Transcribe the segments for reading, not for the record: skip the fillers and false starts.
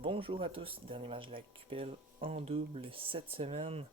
Bonjour à tous, dernier match de la QPL en double cette semaine.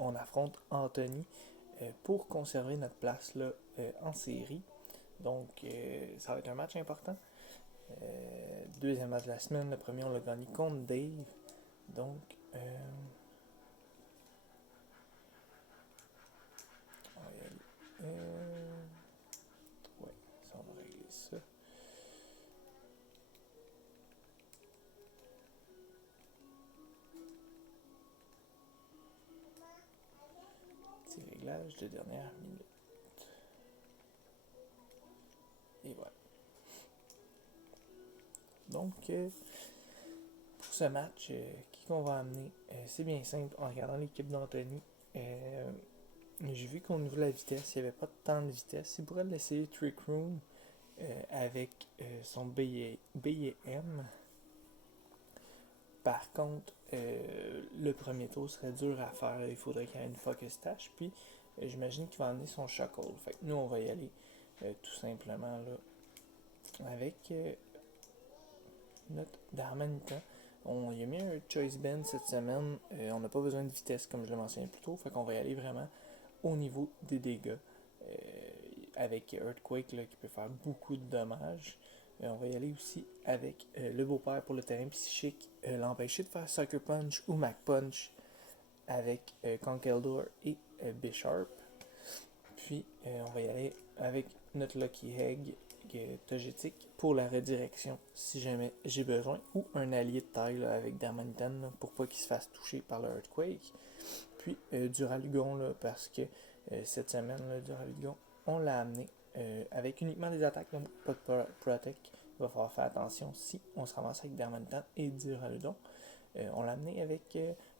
On affronte Anthony pour conserver notre place là, en série. Donc ça va être un match important. Deuxième match de la semaine, le premier on l'a gagné contre Dave. Donc on va y aller. Ouais, ça on va régler ça. Petit réglage de dernière minute. Et voilà. Donc pour ce match, qui qu'on va amener, c'est bien simple en regardant l'équipe d'Anthony. J'ai vu qu'au niveau de la vitesse, il n'y avait pas tant de vitesse. Il pourrait laisser Trick Room avec son BM. Par contre, le premier tour serait dur à faire. Il faudrait qu'il y ait une focus tâche. Puis, j'imagine qu'il va amener son Shackle. Fait que nous, on va y aller tout simplement là, avec notre Darmanita. On y a mis un Choice Band cette semaine. On n'a pas besoin de vitesse, comme je le mentionnais plus tôt. Fait qu'on va y aller vraiment au niveau des dégâts. Avec Earthquake là, qui peut faire beaucoup de dommages. On va y aller aussi avec le beau-père pour le terrain psychique, l'empêcher de faire Sucker Punch ou Mac Punch avec Conkeldor et Bisharp. Puis on va y aller avec notre Lucky Egg Togetic pour la redirection si jamais j'ai besoin, ou un allié de taille là, avec Darmanitan pour pas qu'il se fasse toucher par le Earthquake. Puis Duralugon là, parce que cette semaine, là, Duralugon, on l'a amené avec uniquement des attaques, donc pas de Protect. Il va falloir faire attention si on se ramasse avec Darmanitan et Duraludon. On l'a amené avec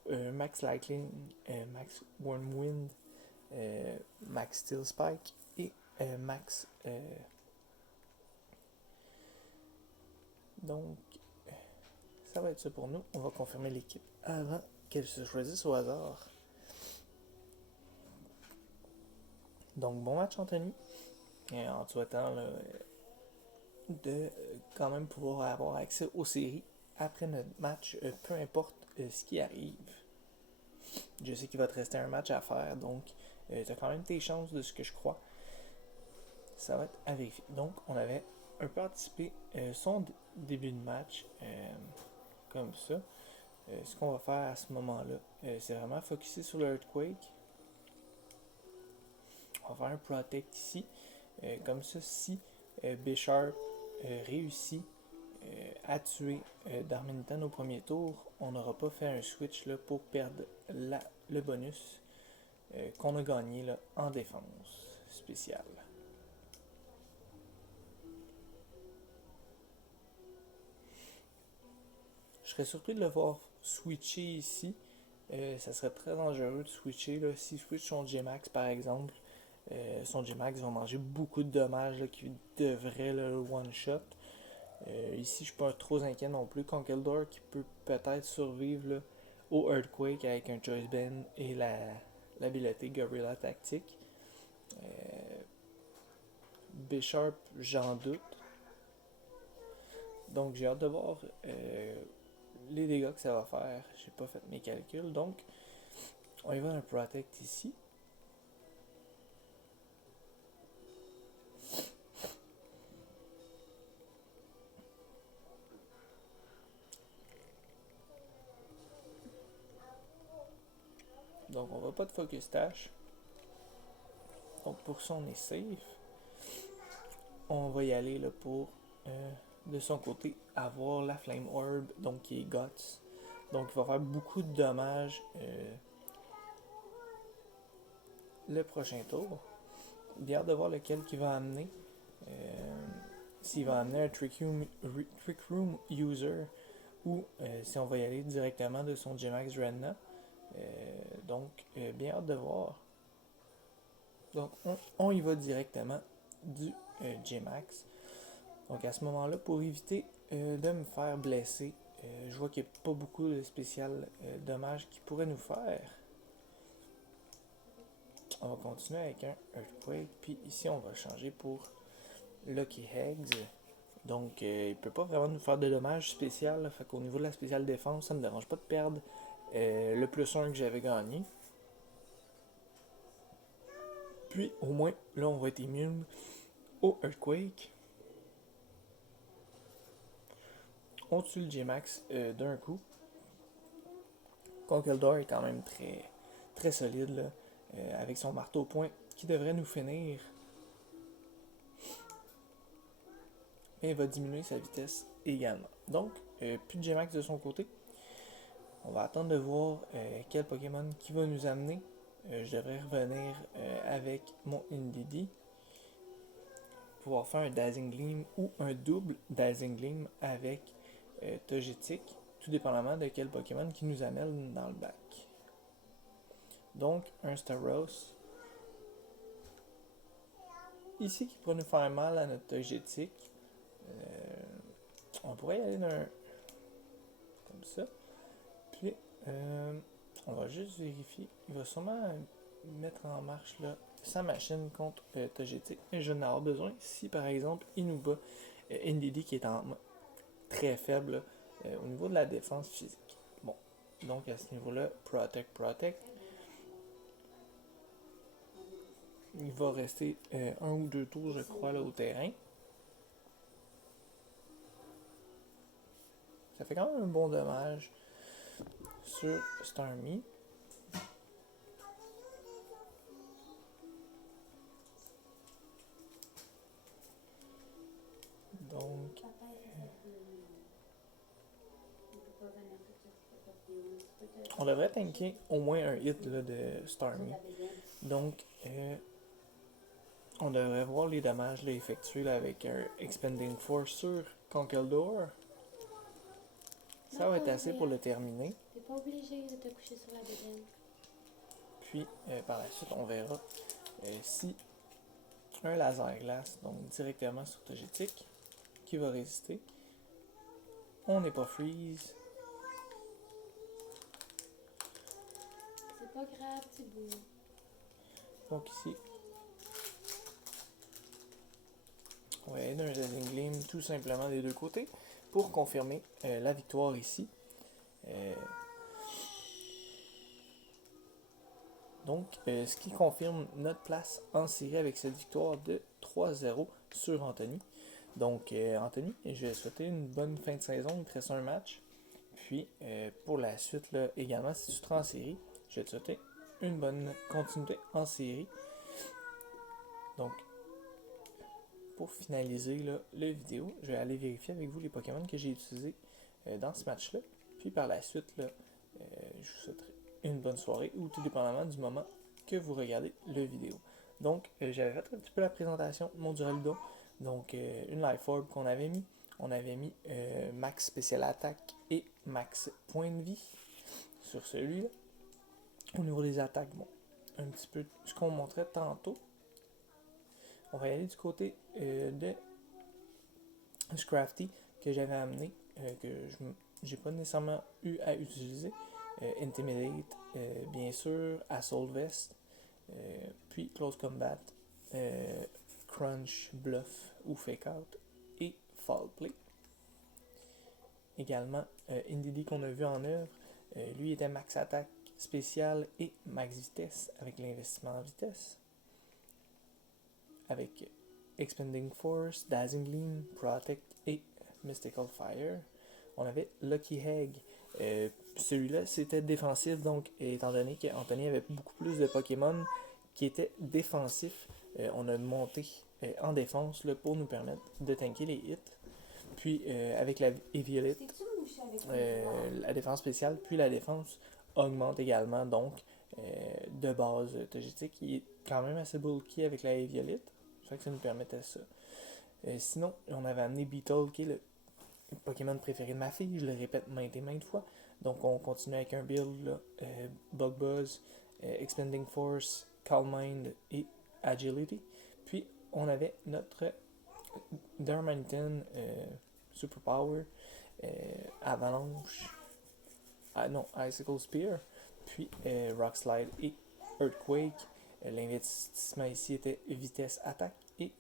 Max Lightning, Max Wormwind, Max Steel Spike et Max. Donc, ça va être ça pour nous. On va confirmer l'équipe avant qu'elle se choisisse au hasard. Donc, bon match, Anthony. Et en te souhaitant là, de quand même pouvoir avoir accès aux séries après notre match, peu importe ce qui arrive. Je sais qu'il va te rester un match à faire, donc tu as quand même tes chances de ce que je crois. Ça va être à vérifier. Donc, on avait un peu anticipé son début de match comme ça. Ce qu'on va faire à ce moment-là, c'est vraiment focuser sur le Earthquake. On va faire un Protect ici. Comme ça, si Bisharp réussit à tuer Darmanitan au premier tour, on n'aura pas fait un switch là, pour perdre le bonus qu'on a gagné là, en défense spéciale. Je serais surpris de le voir switcher ici. Ça serait très dangereux de switcher. Là. S'il switch son G-Max par exemple, son G-Max va manger beaucoup de dommages là, qui devrait le one-shot. Ici, je suis pas trop inquiet non plus. Conkeldor qui peut peut-être survivre là, au Earthquake avec un Choice Band et l'habileté Gorilla Tactique. Bisharp, j'en doute. Donc j'ai hâte de voir les dégâts que ça va faire. J'ai pas fait mes calculs. Donc on y va un Protect ici. Donc on va pas de Focus Tâche. Donc pour ça on est safe. On va y aller là, pour de son côté avoir la Flame Orb, donc qui est Guts. Donc il va faire beaucoup de dommages le prochain tour. Bien hâte de voir lequel qu'il va amener. S'il va amener un Trick Room User ou si on va y aller directement de son G-Max Redna. Donc bien hâte de voir. Donc on y va directement du G-Max. Donc à ce moment-là, pour éviter de me faire blesser, je vois qu'il n'y a pas beaucoup de spécial dommages qu'il pourrait nous faire. On va continuer avec un Earthquake, puis ici on va changer pour Lucky Eggs. Donc, il peut pas vraiment nous faire de dommages spécial. Fait qu'au niveau de la spéciale défense, ça me dérange pas de perdre le +1 que j'avais gagné. Puis, au moins, là, on va être immune au Earthquake. On tue le J-Max d'un coup. Conkeldor est quand même très solide là, avec son marteau point qui devrait nous finir. Mais il va diminuer sa vitesse également. Donc, plus de J-Max de son côté. On va attendre de voir quel Pokémon qui va nous amener. Je devrais revenir avec mon Indeedee. Pouvoir faire un Dazzling Gleam ou un double Dazzling Gleam avec Togetic, tout dépendamment de quel Pokémon qui nous amène dans le bac. Donc, un Staros. Ici, qui pourrait nous faire mal à notre Togetic. On pourrait y aller d'un comme ça. Puis, on va juste vérifier. Il va sûrement mettre en marche là, sa machine contre Togetic. Et je n'en ai pas besoin si, par exemple, il nous bat Indeedee qui est en très faible là, au niveau de la défense physique. Bon, donc à ce niveau-là, Protect. Il va rester un ou deux tours, je crois, là, au terrain. Ça fait quand même un bon dommage sur Starmie. Donc, on devrait tanker au moins un hit là, de Starmie. Donc, on devrait voir les dommages là, effectués là, avec un Expanding Force sur Conkeldor. Ça va être assez pour le terminer. T'es pas obligé de te coucher sur la bédaine. Puis, par la suite, on verra si un laser glace, donc directement sur Togetic, qui va résister. On n'est pas freeze. C'est pas grave, petit bout. Donc ici, on va aider un Dazzling Gleam tout simplement des deux côtés pour confirmer la victoire ici. Donc, ce qui confirme notre place en série avec cette victoire de 3-0 sur Anthony. Donc, Anthony, je vais souhaiter une bonne fin de saison. Il te reste un match. Puis, pour la suite, là, également, si tu te rends en série, je vais te souhaiter une bonne continuité en série. Donc, pour finaliser là, la vidéo, je vais aller vérifier avec vous les Pokémon que j'ai utilisés dans ce match-là. Puis, par la suite, là, je vous souhaiterai une bonne soirée ou tout dépendamment du moment que vous regardez la vidéo. Donc, j'avais fait un petit peu la présentation de mon Duraludon. Donc, une Life Orb qu'on avait mis. On avait mis max spécial attaque et max point de vie sur celui-là. Au niveau des attaques, bon, un petit peu ce qu'on montrait tantôt. On va y aller du côté de Scrafty que j'avais amené, que je n'ai pas nécessairement eu à utiliser. Intimidate, bien sûr, Assault Vest, puis Close Combat, Crunch, Bluff ou Fake Out et Fall Play. Également, Indeedee qu'on a vu en œuvre, lui était max attaque spéciale et max vitesse avec l'investissement en vitesse. Avec Expanding Force, Dazzling Gleam, Protect et Mystical Fire. On avait Lucky Egg. Celui-là, c'était défensif, donc étant donné qu'Anthony avait beaucoup plus de Pokémon qui étaient défensifs, on a monté en défense là, pour nous permettre de tanker les hits. Puis avec la Eviolite, la défense spéciale, puis la défense augmente également, donc de base Togetic qui est quand même assez bulky avec la Eviolite. Ça fait que ça nous permettait ça. Sinon, on avait amené Beetle qui est le Pokémon préféré de ma fille, je le répète maintes et maintes fois. Donc on continue avec un build là, Bug Buzz, Expanding Force, Calm Mind et Agility. Puis on avait notre Darmanitan Super Power, Avalanche, non, Icicle Spear, puis Rock Slide et Earthquake. L'investissement ici était vitesse attaque et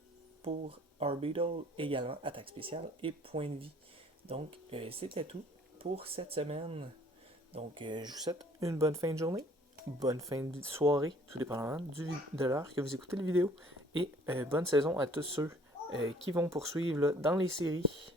pour Orbital également, attaque spéciale et point de vie. Donc, c'était tout pour cette semaine. Donc, je vous souhaite une bonne fin de journée, bonne fin de soirée, tout dépendamment de l'heure que vous écoutez la vidéo. Et bonne saison à tous ceux qui vont poursuivre là, dans les séries.